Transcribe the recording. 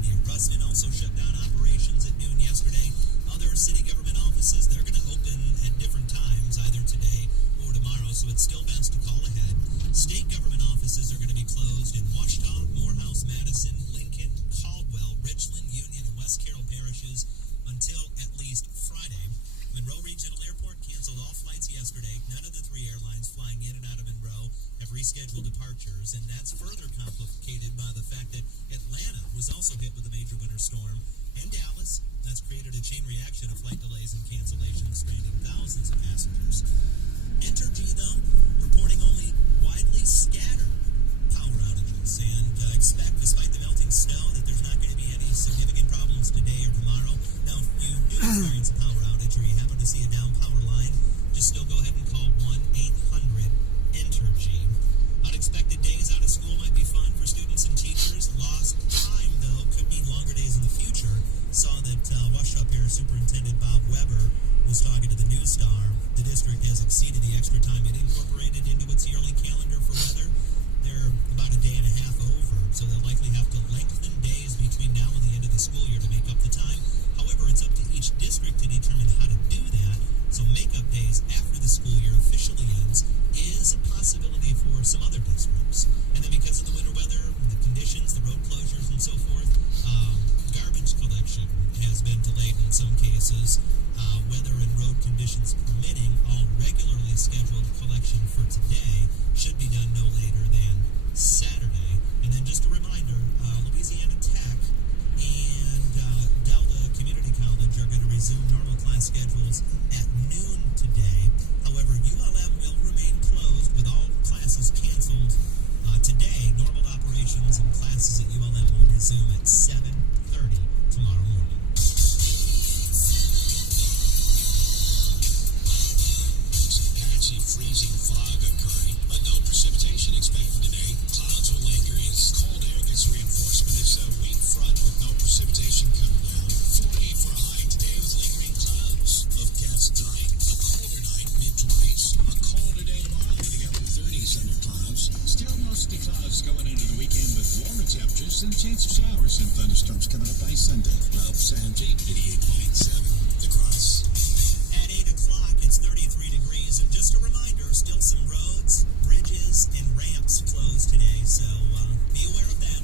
city of Ruston also shut down operations at noon yesterday. Other city government offices, they're going to open at different times, either today or tomorrow, so it's still best to call ahead. State government offices are going to be closed in Ouachita, Morehouse, Madison, Lincoln, Caldwell, Richland, Union, and West Carroll parishes until at least Friday. Monroe Regional Airport canceled all flights yesterday. None of the three airlines flying in and out of Monroe have rescheduled departures, and that's further complicated by the fact that Atlanta was also hit with a major winter storm, and Dallas. That's created a chain reaction of flight delays and cancellations, stranding thousands of passengers. Entergy, though, reporting only widely scattered power outages, and expect, despite the melting snow, that there's not going to be any significant problems today or tomorrow. Now, if you do experience a power outage or you happen to see a down power line, just still go ahead and call 1-800-ENTERGY. Unexpected days out of school might be fun for students and teachers. Lost time, though, could mean longer days in the future. Saw that Ouachita Parish Superintendent Bob Weber was talking to the News Star. The district has exceeded the extra time it incorporated into its yearly calendar for weather. They're about a day and a half over, so they'll likely have to lengthen days between now and the end of the school year to make up the time. However, it's up to each district to determine how to do that, so make-up days after the school year officially ends is a possibility for some other districts. And then because of the winter weather, the conditions, the road closures, and so forth, garbage collection has been delayed in some cases. Weather and road conditions permitting, all regularly scheduled collection for today should be done no later than Saturday. And then just a reminder, Louisiana Tech and Delta Community College are going to resume normal class schedules at noon today. However, ULM will remain closed with all classes canceled today. Normal operations and classes at ULM will resume at 7:30 tomorrow morning. Freezing fog occurring, but no precipitation expected today. Clouds will linger as cold air gets reinforcement. It's a weak front with no precipitation coming down. 48 for a high today with lingering clouds. Overcast tonight, a colder night, mid-20s. A colder day tomorrow, getting up to 30s under clouds. Still mostly clouds going into the weekend with warmer temperatures and chance of showers and thunderstorms coming up by Sunday. Ralph Sanji, 88.7. The Cross. At 8 o'clock, it's 33 degrees, and just a reminder, still some roads, bridges, and ramps closed today, so be aware of that.